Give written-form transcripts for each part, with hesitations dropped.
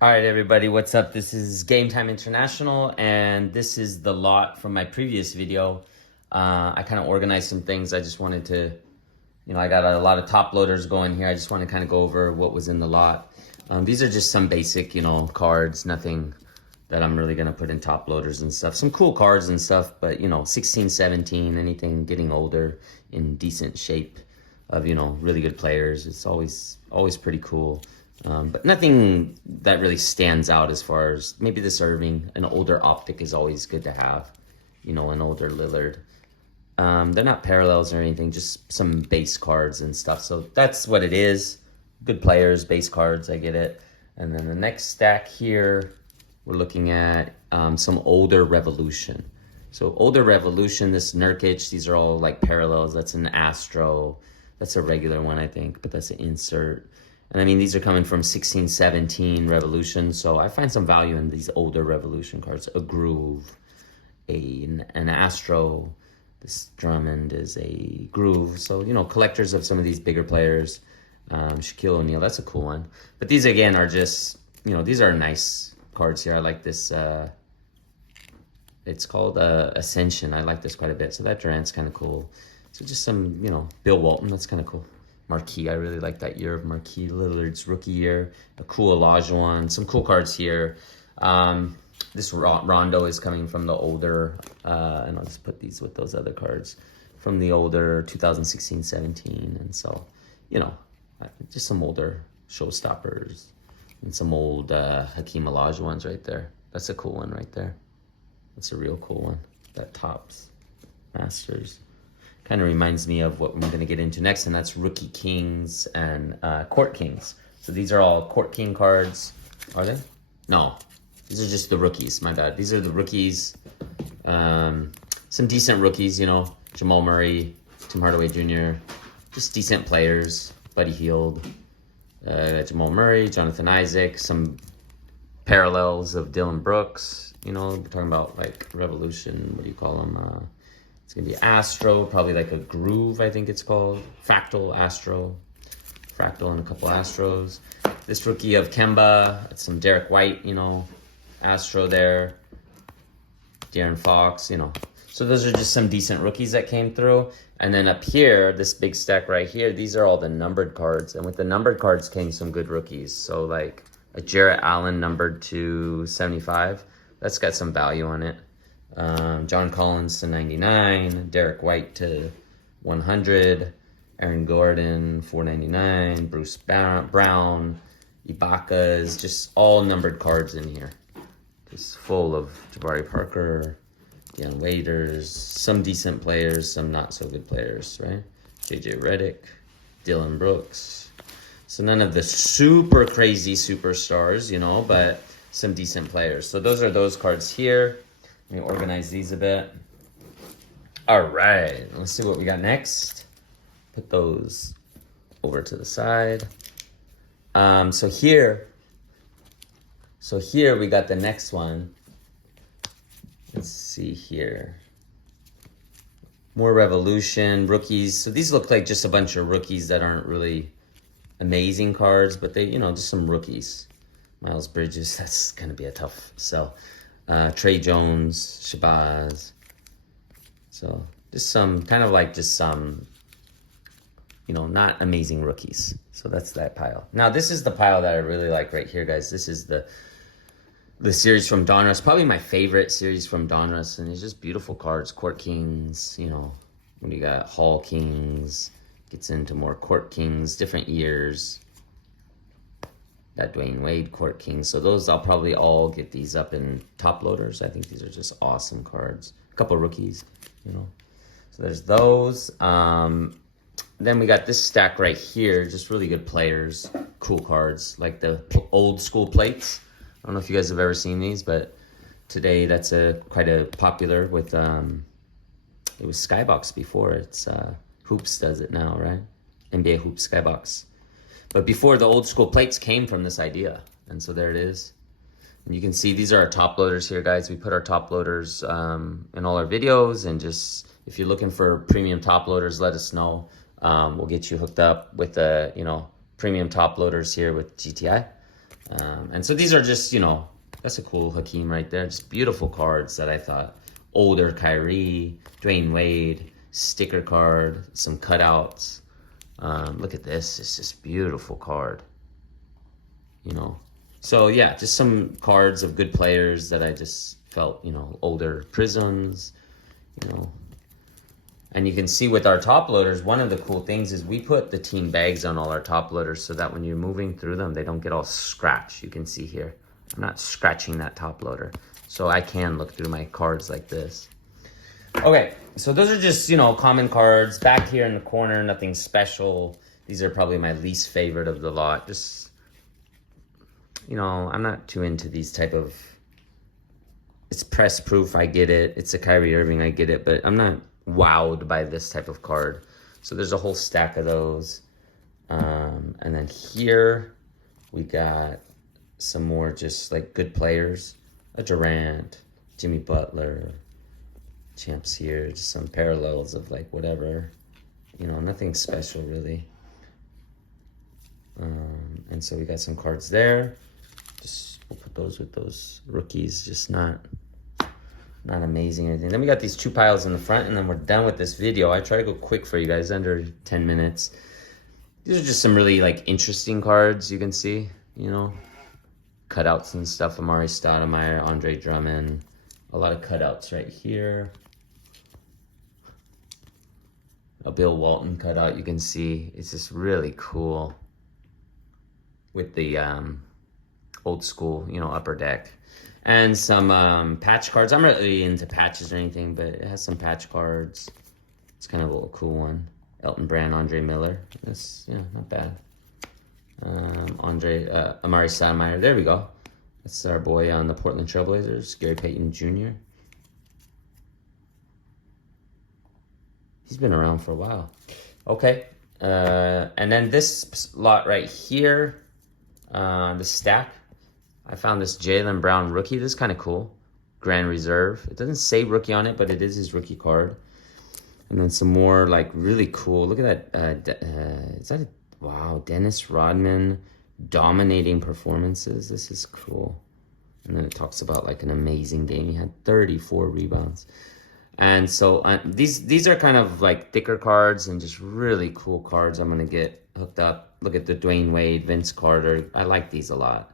All right, everybody, what's up? This is Game Time International, and this is the lot from my previous video. I kind of organized some things. I just wanted to, I got a lot of top loaders going here. I just want to kind of go over what was in the lot. These are just some basic, cards, nothing that I'm really going to put in top loaders and stuff. Some cool cards and stuff, but, 16, 17, anything getting older in decent shape of, really good players. It's always pretty cool. But nothing that really stands out as far as maybe this Irving. An older optic is always good to have, an older Lillard. They're not parallels or anything, just some base cards and stuff. So that's what it is. Good players, base cards, I get it. And then the next stack here, we're looking at some older Revolution. So older Revolution, this Nurkic, these are all like parallels. That's an Astro. That's a regular one, I think, but that's an insert. And I mean, these are coming from 16, 17 Revolution. So I find some value in these older Revolution cards. A Groove, an Astro. This Drummond is a Groove. So, collectors of some of these bigger players. Shaquille O'Neal, that's a cool one. But these, again, are just, these are nice cards here. I like this. It's called Ascension. I like this quite a bit. So that Durant's kind of cool. So just some, Bill Walton, that's kind of cool. Marquee, I really like that year of Marquee. Lillard's rookie year. A cool Olajuwon. Some cool cards here. This Rondo is coming from the older, and I'll just put these with those other cards, from the older 2016-17. And so, just some older showstoppers and some old Hakeem Olajuwons right there. That's a cool one right there. That's a real cool one. That Topps Masters. Kind of reminds me of what we're going to get into next, and that's Rookie Kings and Court Kings. So these are all Court King cards. Are they? No. These are just the rookies. My bad. These are the rookies. Some decent rookies, Jamal Murray, Tim Hardaway Jr. Just decent players. Buddy Hield, Jamal Murray, Jonathan Isaac. Some parallels of Dylan Brooks. We're talking about like Revolution. What do you call them? It's going to be Astro, probably like a Groove, I think it's called. Fractal Astro. Fractal and a couple Astros. This rookie of Kemba, some Derek White, Astro there. De'Aaron Fox, So those are just some decent rookies that came through. And then up here, this big stack right here, these are all the numbered cards. And with the numbered cards came some good rookies. So like a Jarrett Allen numbered to 75. That's got some value on it. John Collins to 99, Derek White to 100, Aaron Gordon 499, Bruce Brown, Ibaka's, just all numbered cards in here. Just full of Jabari Parker, Deion Waiters, some decent players, some not so good players, right? JJ Redick, Dylan Brooks. So none of the super crazy superstars, but some decent players. So those are those cards here. Let me organize these a bit. All right, let's see what we got next. Put those over to the side. So here we got the next one. Let's see here. More Revolution, rookies. So these look like just a bunch of rookies that aren't really amazing cards, but they, just some rookies. Miles Bridges, that's going to be a tough sell. Trey Jones, Shabazz. So just some, kind of like just some, not amazing rookies. So that's that pile. Now this is the pile that I really like right here, guys. This is the series from Donruss. Probably my favorite series from Donruss. And it's just beautiful cards. Court Kings, when you got Hall Kings. Gets into more Court Kings, different years. That Dwayne Wade Court King. So those, I'll probably all get these up in top loaders. I think these are just awesome cards. A couple rookies, So there's those. Then we got this stack right here. Just really good players. Cool cards. Like the old school plates. I don't know if you guys have ever seen these, but today that's quite a popular with, it was Skybox before. It's Hoops does it now, right? NBA Hoops Skybox. But before, the old school plates came from this idea. And so there it is. And you can see these are our top loaders here, guys. We put our top loaders in all our videos. And just, if you're looking for premium top loaders, let us know. We'll get you hooked up with the, premium top loaders here with GTI. And so these are just, you know, that's a cool Hakeem right there. Just beautiful cards that I thought. Older Kyrie, Dwayne Wade, sticker card, some cutouts. Look at this. It's just beautiful card. You know. So yeah, just some cards of good players that I just felt, you know, older Prisms, you know. And you can see with our top loaders, one of the cool things is we put the team bags on all our top loaders so that when you're moving through them, they don't get all scratched. You can see here, I'm not scratching that top loader. So I can look through my cards like this. Okay, so those are just, you know, common cards. Back here in the corner, nothing special. These are probably my least favorite of the lot. Just, you know, I'm not too into these type of, it's press proof, I get it. It's a Kyrie Irving, I get it, but I'm not wowed by this type of card. So there's a whole stack of those. And then here we got some more just like good players. A Durant, Jimmy Butler, Champs here, just some parallels of like whatever, you know, nothing special really. And so we got some cards there. Just we'll put those with those rookies, just not amazing or anything. Then we got these two piles in the front, and then we're done with this video. I try to go quick for you guys, under 10 minutes. These are just some really like interesting cards you can see, you know, cutouts and stuff. Amari Stoudemire, Andre Drummond, a lot of cutouts right here. A Bill Walton cutout you can see. It's just really cool with the old school, you know, upper deck. And some patch cards. I'm not really into patches or anything, but it has some patch cards. It's kind of a cool one. Elton Brand, Andre Miller. That's, yeah, not bad. Amari Stoudemire. There we go. That's our boy on the Portland Trailblazers, Gary Payton Jr. He's been around for a while. Okay. And then this lot right here, the stack. I found this Jaylen Brown rookie. This is kind of cool. Grand Reserve. It doesn't say rookie on it, but it is his rookie card. And then some more like really cool. Look at that. Is that wow, Dennis Rodman dominating performances. This is cool. And then it talks about like an amazing game. He had 34 rebounds. And so these are kind of like thicker cards and just really cool cards. I'm going to get hooked up. Look at the Dwayne Wade, Vince Carter. I like these a lot.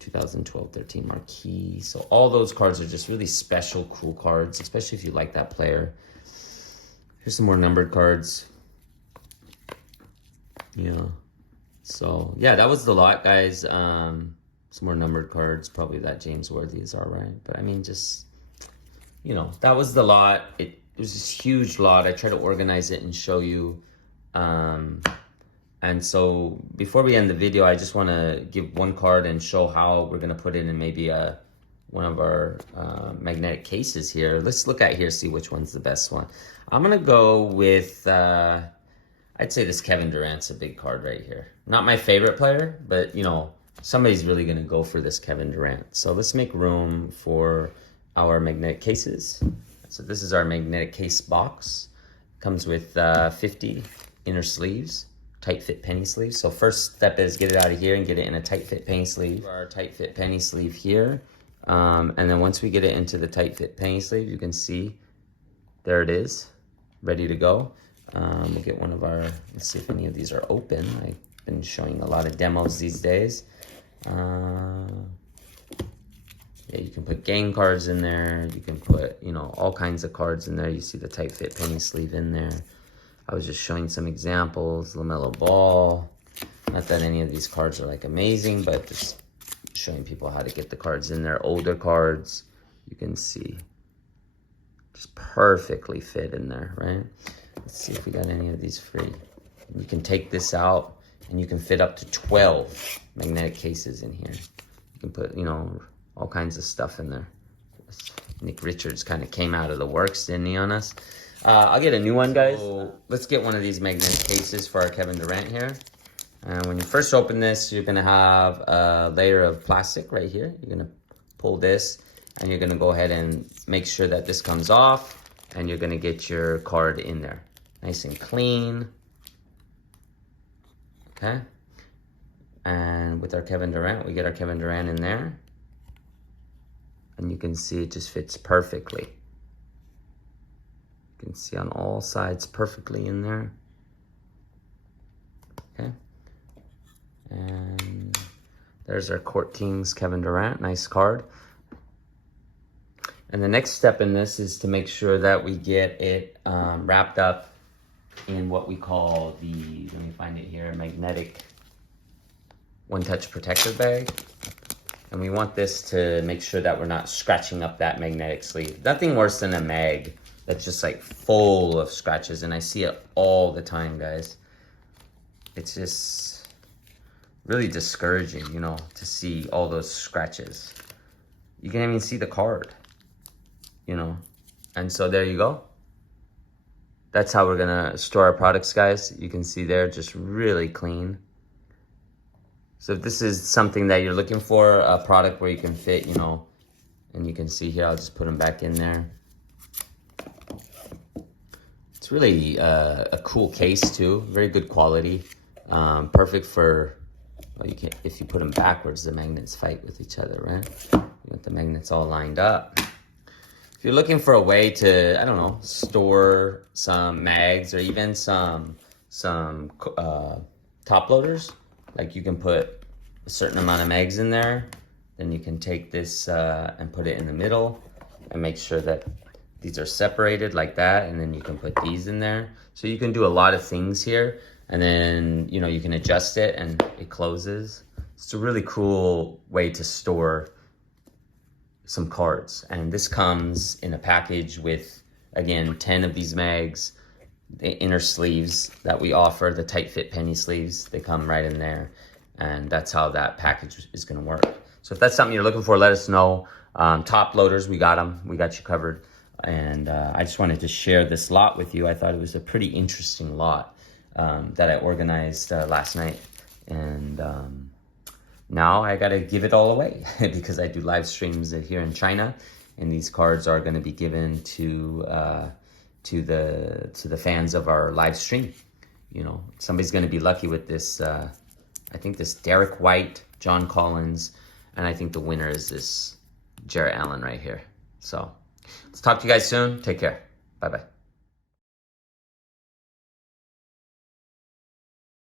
2012-13 marquee. So all those cards are just really special, cool cards, especially if you like that player. Here's some more numbered cards. Yeah. So yeah, that was the lot, guys. Some more numbered cards. Probably that James Worthy is all right. But I mean, just, you know, that was the lot. It was this huge lot. I try to organize it and show you. And so before we end the video, I just want to give one card and show how we're going to put it in maybe one of our magnetic cases here. Let's look at here, see which one's the best one. I'm going to go with, I'd say this Kevin Durant's a big card right here. Not my favorite player, but, you know, somebody's really going to go for this Kevin Durant. So let's make room for our magnetic cases. So this is our magnetic case box. Comes with 50 inner sleeves. Tight fit penny sleeve. So first step is get it out of here and get it in a tight fit penny sleeve. Our tight fit penny sleeve here. And then once we get it into the tight fit penny sleeve, you can see there it is, ready to go. We'll get one of our, let's see if any of these are open. I've been showing a lot of demos these days. Yeah, you can put game cards in there. You can put, you know, all kinds of cards in there. You see the tight fit penny sleeve in there. I was just showing some examples. LaMelo Ball. Not that any of these cards are like amazing, but just showing people how to get the cards in there. Older cards, you can see just perfectly fit in there, right? Let's see if we got any of these free. You can take this out and you can fit up to 12 magnetic cases in here. You can put, you know, all kinds of stuff in there. Nick Richards kind of came out of the works, didn't he, on us? I'll get a new one, guys. So let's get one of these magnetic cases for our Kevin Durant here. And when you first open this, you're going to have a layer of plastic right here. You're going to pull this, and you're going to go ahead and make sure that this comes off, and you're going to get your card in there. Nice and clean. Okay. And with our Kevin Durant, we get our Kevin Durant in there. And you can see it just fits perfectly. You can see on all sides perfectly in there. Okay. And there's our Court Kings Kevin Durant, nice card. And the next step in this is to make sure that we get it wrapped up in what we call the, let me find it here, magnetic one-touch protective bag. And we want this to make sure that we're not scratching up that magnetic sleeve. Nothing worse than a mag that's just like full of scratches, and I see it all the time, guys. It's just really discouraging, you know, to see all those scratches. You can even see the card, you know. And so there you go. That's how we're gonna store our products, guys. You can see there, just really clean. So if this is something that you're looking for, a product where you can fit, you know, and you can see here, I'll just put them back in there. It's really a cool case too, very good quality. Perfect for, well, you can, if you put them backwards, the magnets fight with each other, right? You got the magnets all lined up. If you're looking for a way to, I don't know, store some mags or even some top loaders, like you can put a certain amount of mags in there, then you can take this and put it in the middle and make sure that these are separated like that, and then you can put these in there. So you can do a lot of things here, and then, you know, you can adjust it and it closes. It's a really cool way to store some cards. And this comes in a package with, again, 10 of these mags. The inner sleeves that we offer, the tight fit penny sleeves, they come right in there. And that's how that package is gonna work. So if that's something you're looking for, let us know. Top loaders, we got them. We got you covered. And I just wanted to share this lot with you. I thought it was a pretty interesting lot that I organized last night. And now I gotta give it all away because I do live streams here in China. And these cards are gonna be given to the fans of our live stream. You know, somebody's gonna be lucky with this, I think this Derek White, John Collins, and I think the winner is this Jarrett Allen right here. So let's talk to you guys soon. Take care. Bye-bye.